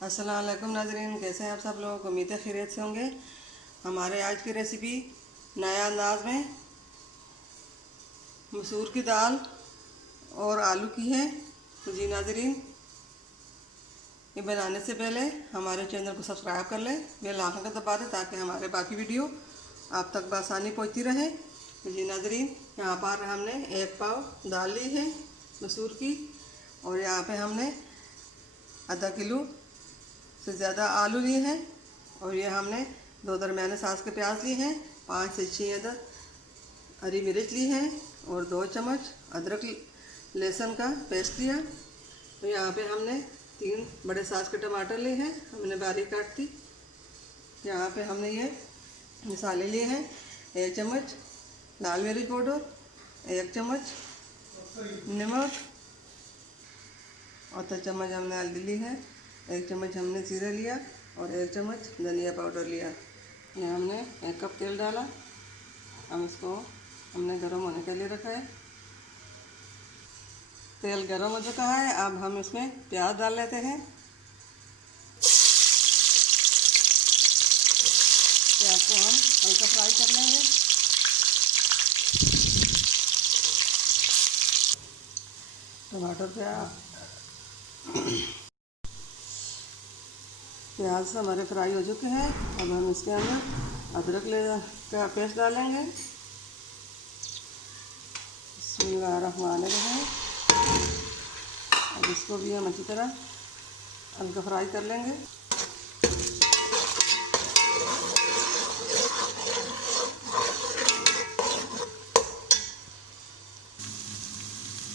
अस्सलाम वालेकुम नाज़रीन, कैसे हैं आप सब लोग। उम्मीद है खैरियत से होंगे। हमारे आज की रेसिपी नया अंदाज में मसूर की दाल और आलू की है। तो जी नाज़रीन, ये बनाने से पहले हमारे चैनल को सब्सक्राइब कर लें, बेल आइकन का दबा दें ताकि हमारे बाकी वीडियो आप तक बआसानी पहुंचती रहे। तो जी नाज़रीन, यहाँ पर हमने 1 पाव दाल ली है मसूर की, और यहाँ पे हमने आधा किलो से ज़्यादा आलू लिए हैं, और ये हमने 2 दरमियाने साइज़ के प्याज लिए हैं, 5 से 6 अदद हरी मिर्च ली है, और 2 चम्मच अदरक लहसुन का पेस्ट लिया। तो यहाँ पे हमने 3 बड़े साइज़ के टमाटर लिए हैं, हमने बारीक काट दी। यहाँ पे हमने ये मसाले लिए हैं, 1 चम्मच लाल मिर्च पाउडर, 1 चम्मच नमक, आधा चम्मच हमने हल्दी ली है, 1 चम्मच हमने जीरा लिया, और 1 चम्मच धनिया पाउडर लिया। यहाँ हमने 1 कप तेल डाला। हम इसको हमने गर्म होने के लिए रखा है। तेल गर्म हो चुका है, अब हम इसमें प्याज डाल लेते हैं। प्याज को हम हल्का फ्राई कर लेंगे। टमाटर प्याज हमारे फ्राई हो चुके हैं। अब हम इसके अंदर अदरक का पेस्ट डालेंगे। बिस्मिल्लाहिर्रहमानिर्रहीम। अब इसको भी हम अच्छी तरह हल्का फ्राई कर लेंगे।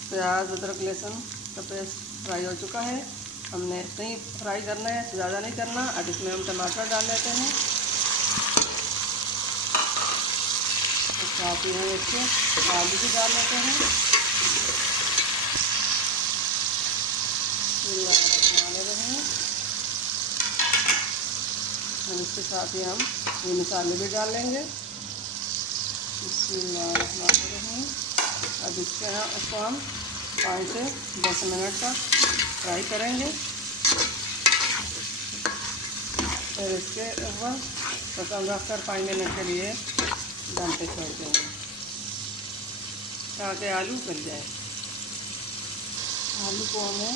प्याज अदरक लहसुन का पेस्ट फ्राई हो चुका है। हमने इतना ही फ्राई करना है, ज़्यादा नहीं करना। अब इसमें हम टमाटर डाल लेते हैं, साथ ही हम इसके आलू भी डाल लेते हैं। हम इसके साथ ही हम ये मसाले भी डाल लेंगे। अब इसको हम 5 से 10 मिनट तक फ्राई करेंगे। फिर इसके ऊपर ढक्कन रखकर 5 मिनट के लिए दम पे छोड़ देंगे ताकि आलू गल जाए। आलू को हमें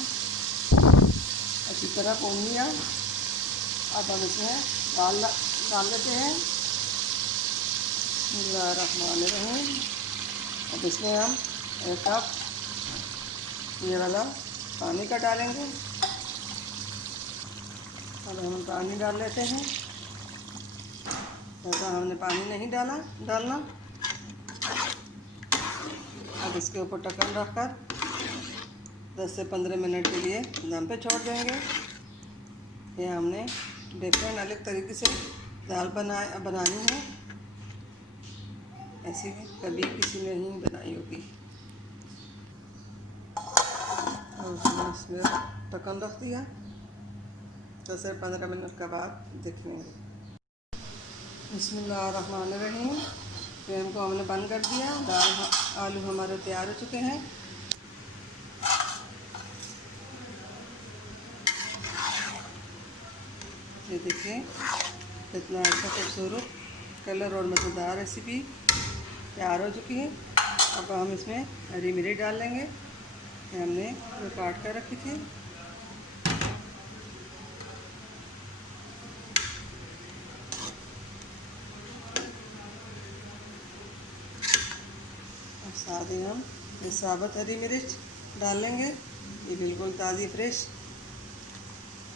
अच्छी तरह भून लिया। अब हम इसमें डाल लेते हैं। बिस्मिल्लाहिर्रहमानिर्रहीम। अब इसमें हम 1 कप ये वाला पानी का डालेंगे। अब हम पानी डाल लेते हैं। ऐसा हमने पानी नहीं डालना। अब इसके ऊपर ढक्कन रखकर 10 से 15 मिनट के लिए दम पे छोड़ देंगे। ये हमने डिफरेंट अलग तरीके से दाल बनानी है, ऐसी कभी किसी ने नहीं बनाई होगी। और इसमें ढक्कन रख दिया। 10 से 15 मिनट के बाद देखेंगे। बिस्मिल्लाहिर्रहमानिर्रहीम। फ्लेम को हमने बंद कर दिया। दाल आलू हमारे तैयार हो चुके हैं। ये देखिए कितना अच्छा खूबसूरत कलर और मज़ेदार रेसिपी तैयार हो चुकी है। अब हम इसमें हरी मिर्च डाल लेंगे। हमने वो काट कर रखी थी। और साथ ही हम ये साबुत हरी मिर्च डाल लेंगे। ये बिल्कुल ताज़ी फ्रेश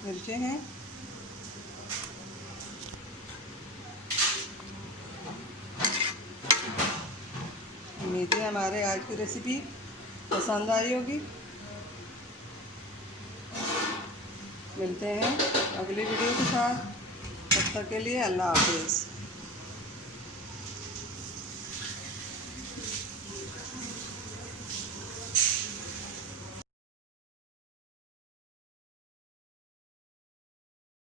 मिर्चें हैं। उम्मीद है हमारे आज की रेसिपी पसंद आई होगी। मिलते हैं अगली वीडियो के साथ। तब तक के लिए अल्लाह हाफिज़।